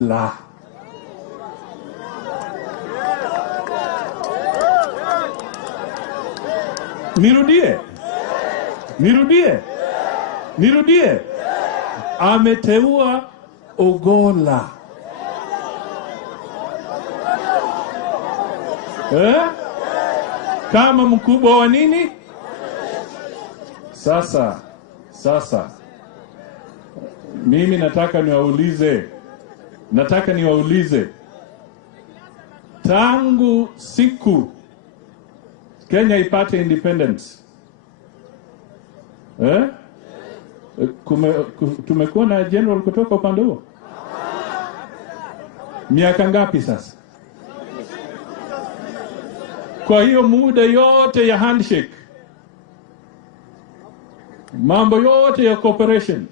la Nirudie. Ameteua Ogola. Kama mkubwa wa nini? Sasa mimi nataka niwaulize tangu siku Kenya ipate independence tumekuwa na general kutoka upande huo miaka ngapi sasa? Kwa hiyo muda yote ya handshake, mambo yote ya cooperation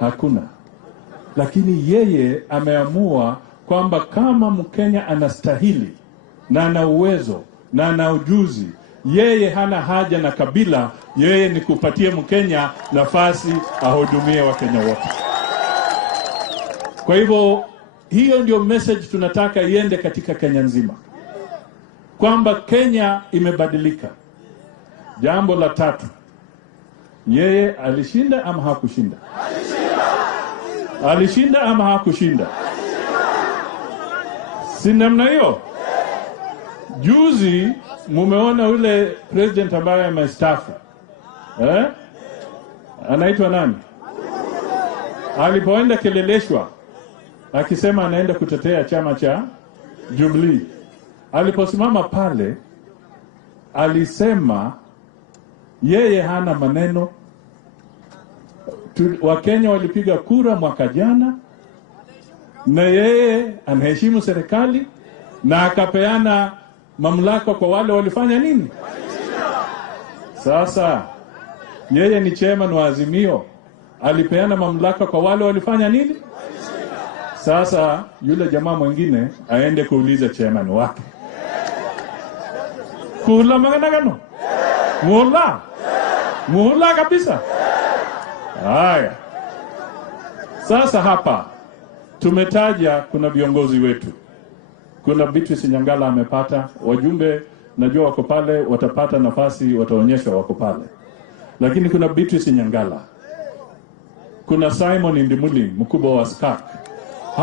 hakuna. Lakini yeye ameamua kwamba kama Mkenya anastahili na ana uwezo na ana ujuzi, yeye hana haja na kabila, yeye ni kupatia Mkenya nafasi ahudumie Wakenya wote. Kwa hivyo hiyo ndio message tunataka iende katika Kenya nzima, kwamba Kenya imebadilika. Jambo la tatu, yeye alishinda ama hakushinda? Alishinda ama hakushinda? Si namna hiyo? Juzi mumeona ule president ambaye amestaafu, anaitwa nani? Alipoenda keleleshwa akisema anaenda kutetea chama cha Jubilee, aliposimama pale alisema yeye hana maneno. Wakenya walipiga kura mwaka jana na yeye anaheshimu serikali na akapeana mamlaka kwa wale walifanya nini? Sasa yeye ni chairman wa Azimio, alipeana mamlaka kwa wale walifanya nini? Sasa yule jamaa mwingine aende kuuliza chairman wake. Kula maganagano? Muhula kabisa. Haya. Sasa hapa tumetaja kuna viongozi wetu. Kuna Beatrice Nyangala amepata, wajumbe najua wako pale, watapata nafasi, wataonyeshwa wako pale. Lakini kuna Beatrice Nyangala. Kuna Simon Indimuli, mkubwa wa SCAC.